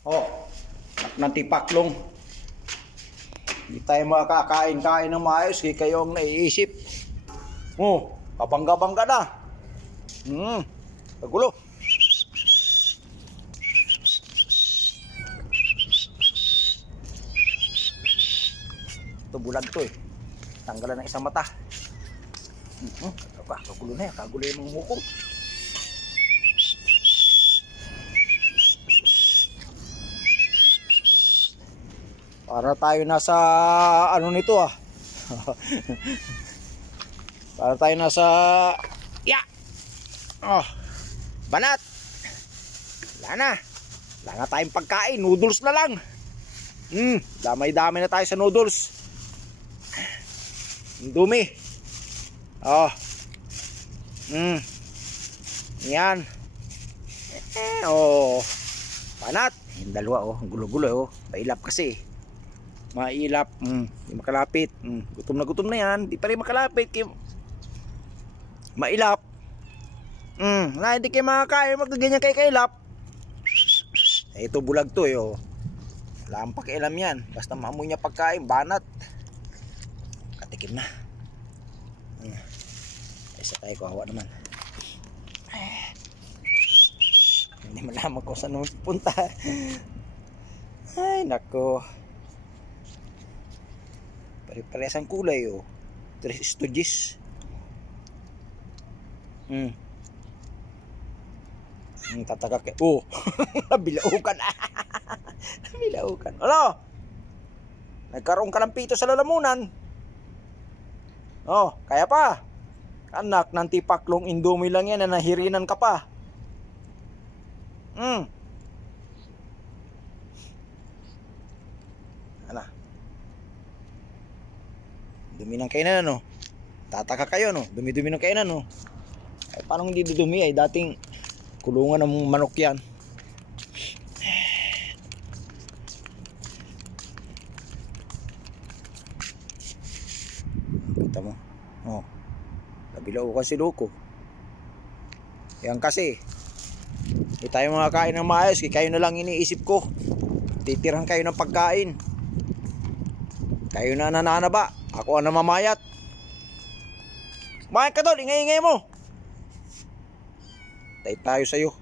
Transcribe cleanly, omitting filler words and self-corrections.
Oh, natipaklong. Hindi tayo makakain-kain ng maayos kaya kayo ang naiisip. Oh, kabangga-bangga na. Kagulo. Ito bulag to eh. Tanggalan ng isang mata. Kagulo na yan. Kagulo yung mga mukong. Para tayo nasa ano nito ah. Para tayo nasa banat. Wala na tayong pagkain. Noodles na lang. Damay-damay na tayo sa noodles. Dumi. Yan. Banat. Yung dalawa gulo-gulo Mailap kasi. Mailap. Di makalapit. Gutom na yan. Di pa rin makalapit. Mailap. Hindi kayo makakain. Magkaganyan kayo kailap. Ito bulag to Wala ang pakialam yan. Basta maamoy niya pagkain. Banat. Katikim na. Isa tayo kawawa naman. Hindi malaman ko saan punta. Ay nako. Pare-parehas ang kulay Tres estudis. Tataka kayo. Nabilaukan. Nabilaukan. Ano? Nagkaroon ka ng pito sa lalamunan. Kaya pa. Anak ng tipaklong Indomie lang yan na nahirinan ka pa. Ano? Dumi ng kainan Tataka kayo Dumi-dumi ng kainan Ay paano hindi dudumi dating kulungan ng manok yan. Kita mo. Nabilaukan si Loco. Yan kasi. Hindi tayo makakain ng maayos. Kayo na lang iniisip ko. Titirhan kayo ng pagkain. Kayo na nananaba. Ako ang namamayat. Kumain ka doon. Ingay-ingay mo. Tayo sa'yo.